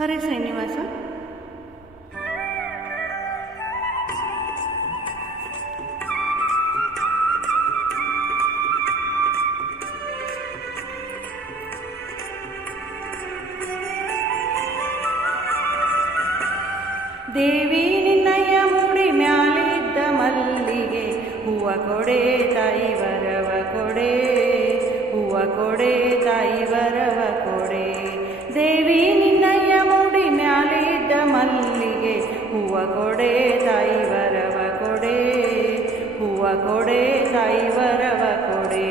ಹರೇ ಶ್ರೀನಿವಾಸ. ದೇವಿ ನಿನ್ನಯ್ಯ ಮುಡಿ ಮ್ಯಾಲಿದ್ದ ಮಲ್ಲಿಗೆ ಹೂವ ಕೊಡೆ ತಾಯಿ ವರವ ಕೊಡೆ ಕೊಡೆ ತಾಯಿ ವರವ ಕೊಡೆ. ಹೂವ ಕೊಡೆ ತಾಯಿ ವರವ ಕೊಡೆ.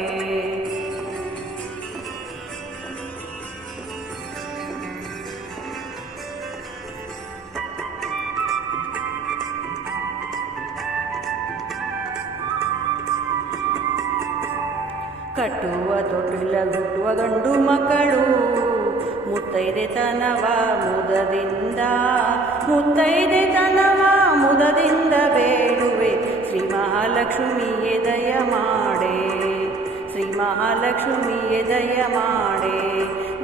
ಕಟ್ಟುವ ತೊಟ್ಟಿಲ ಗುಟ್ಟುವ ಗಂಡು ಮಕ್ಕಳು. ಮುತ್ತೈದೆ ತನವ ಮುದದಿಂದ ಮುತ್ತೈದೆ ತನವ ಮುದದಿಂದ ಬೇಡುವೆ. ಶ್ರೀ ಮಹಾಲಕ್ಷ್ಮಿಯೇ ದಯ ಮಾಡೆ ಶ್ರೀ ಮಹಾಲಕ್ಷ್ಮಿಯೇ ದಯ ಮಾಡೆ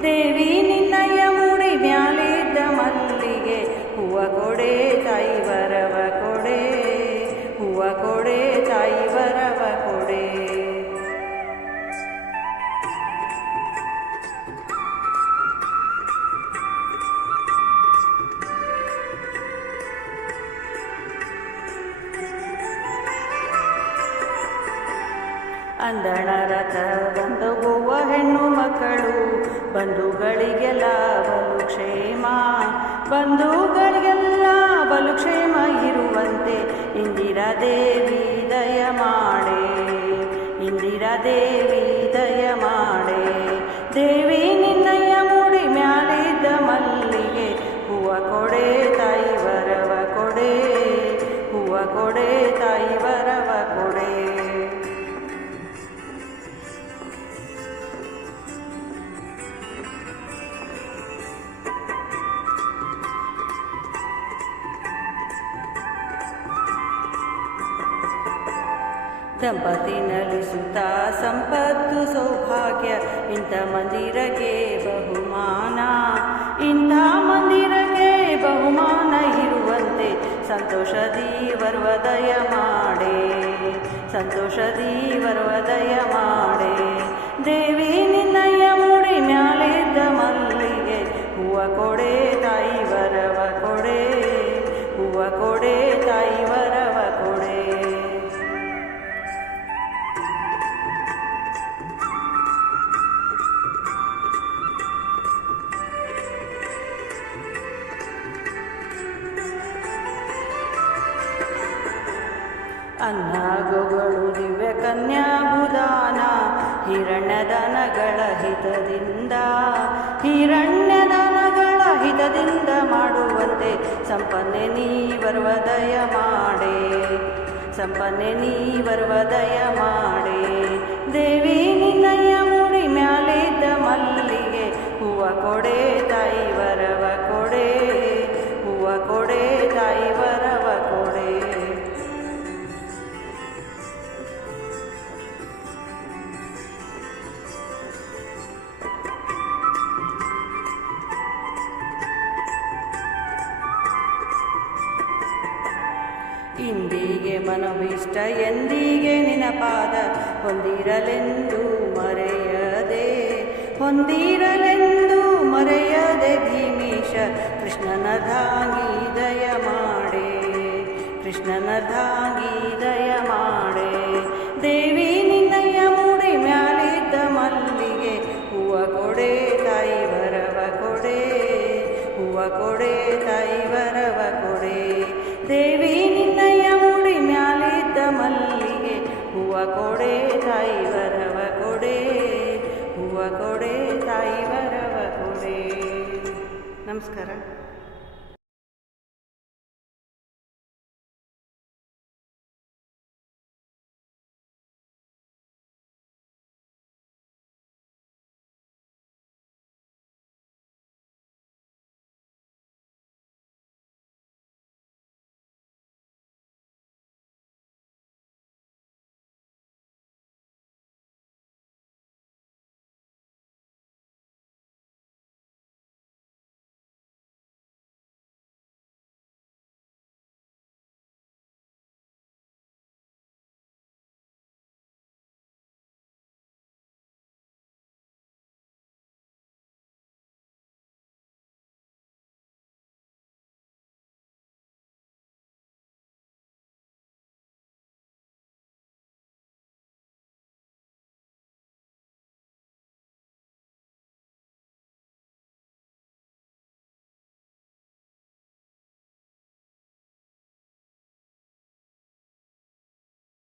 ದೇವಿ ಅಂದಣ ಹೋಗುವ ಹೆಣ್ಣು ಮಕ್ಕಳು ಬಂಧುಗಳಿಗೆಲ್ಲ ಬಲು ಕ್ಷೇಮ. ಬಂಧುಗಳಿಗೆಲ್ಲ ಬಲು ಕ್ಷೇಮ ಇರುವಂತೆ ಇಂದಿರಾ ದೇವಿ ದಯ ಮಾಡೇ. ಇಂದಿರಾ ದೇವಿ ದಂಪತಿ ನಲಿಸುತ್ತ ಸಂಪತ್ತು ಸೌಭಾಗ್ಯ. ಇಂಥ ಮಂದಿರಕ್ಕೆ ಬಹುಮಾನ, ಇಂಥ ಮಂದಿರಕ್ಕೆ ಬಹುಮಾನ ಇರುವಂತೆ ಸಂತೋಷದಿ ವರ್ವದಯ ಮಾಡೆ ಸಂತೋಷದಿ ವರ್ವದಯ ಮಾಡೆ. ಅನ್ನಾಗುಗಳು ದಿವ್ಯ ಕನ್ಯಾಭುದಾನ ಹಿರಣ್ಯದನಗಳ ಹಿತದಿಂದ ಹಿರಣ್ಯದನಗಳ ಹಿತದಿಂದ ಮಾಡುವಂತೆ ಸಂಪನ್ನೆ ನೀ ವರ್ವದಯ ಮಾಡೆ, ಸಂಪನ್ನೆ ನೀ ವರ್ವದಯ ಮಾಡೆ. ದೇವಿ ನಿನ್ನಯ್ಯ ಮುಡಿ ಮ್ಯಾಲಿದ್ದ ಮಲ್ಲಿಗೆ ಹೂವ ಕೊಡೆ ಮನವಿಷ್ಟ ಎಂದಿಗೆ ನಿನಪಾದ ಹೊಂದಿರಲೆಂದು ಮರೆಯದೆ ಹೊಂದಿರಲೆಂದು ಮರೆಯದೆ ಭೀಮೇಶ ಕೃಷ್ಣನ ಧಾಂಗಿ ದಯ ಮಾಡೆ, ಕೃಷ್ಣನ ಧಾಂಗಿ ದಯ ಮಾಡೆ. ದೇವಿ ನಿನ್ನಯ್ಯ ಮೂಡಿ ಮ್ಯಾಲಿದ್ದ ಮಲ್ಲಿಗೆ, ಹೂವ ಕೊಡೆ ತಾಯಿ ಬರವ ಕೊಡೆ, ಹೂವ ಕೊಡೆ ತಾಯಿ ತಾಯಿ ವರವ ಕೊಡೆ ಹೂವ ಕೊಡೆ ತಾಯಿ ವರವ ಕೊಡೆ. ನಮಸ್ಕಾರ.